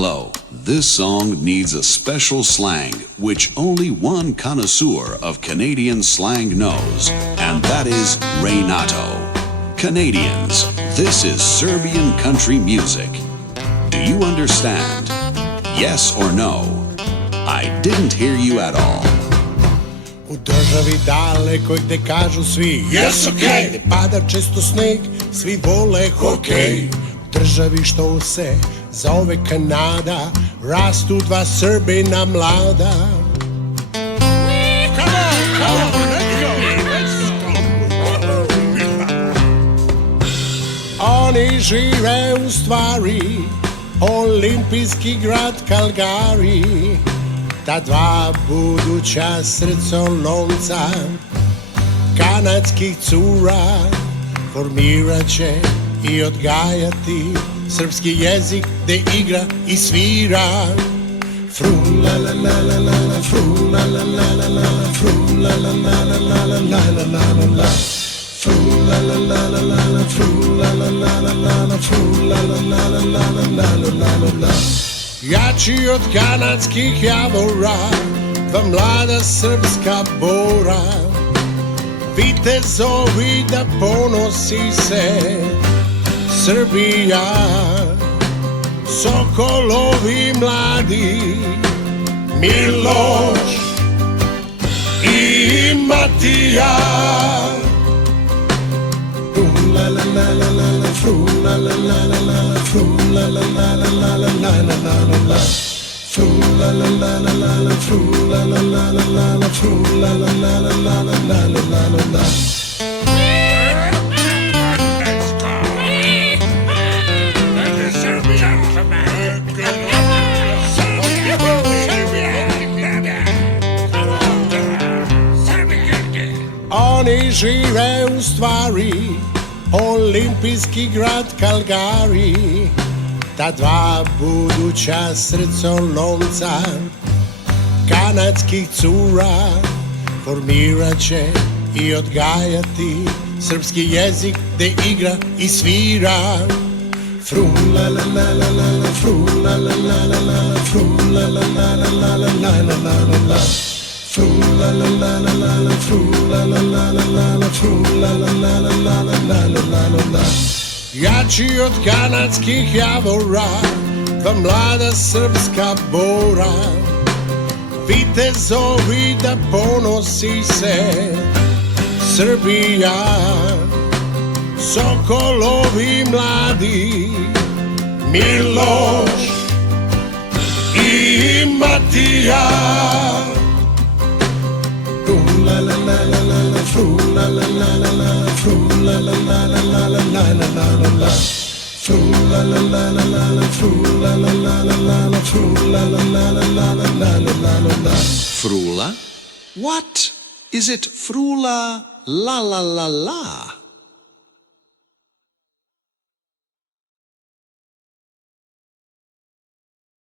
Hello, this song needs a special slang which only one connoisseur of Canadian slang knows, and that is Renato. Canadians, this is Serbian country music. Do you understand? Yes or no? I didn't hear you at all. U državi dalekoj gde kažu svi Yes, okay. Gde pada često sneg, svi vole hokej. U državi što se zove Kanada, rastu dva Srbina mlada. Come on, let's go. Oni žive u stvari olimpijski grad Kalgari. Ta dva buduća srcolomca kanadskih cura formirat će i odgajati srpski jezik gde igra i svira. Fru la la la la la la, fru la la la la la, fru la la la la la la la la la la, fru la la la la la la, fru la la la la la la, fru la la la la la la la la la. Jači od kanadskih javora, dva mlada srpska bora, vitezovi da ponosi se Srbija. Sokolovi mladi, Miloš i Matija. La la la la la la, fru la la la la la, fru la la la la la la la la la, fru la la la la la la, fru la la la la la, fru la la la la la la la la. Oni žive u stvari olimpijski grad Kalgari. Ta dva buduća srcolomca kanadskih cura formirat će i odgajati srpski jezik gde igra i svira. Fru la la la la la, fru la la la la la, fru la la la la la la la la. Fru la la la la la la, fru la la la la la, fru la la la la la la. Jači od kanadskih javora, dva mlada srpska bora, vitezovi da ponosi se Srbija. Sokolovi mladi, Miloš i Matija. La la la la la la, fru la la la la la, fru la la la la la la la la, fru la la la la la la, fru la la la la la, fru la la la la la la. Frula? What? Is it frula la la la la?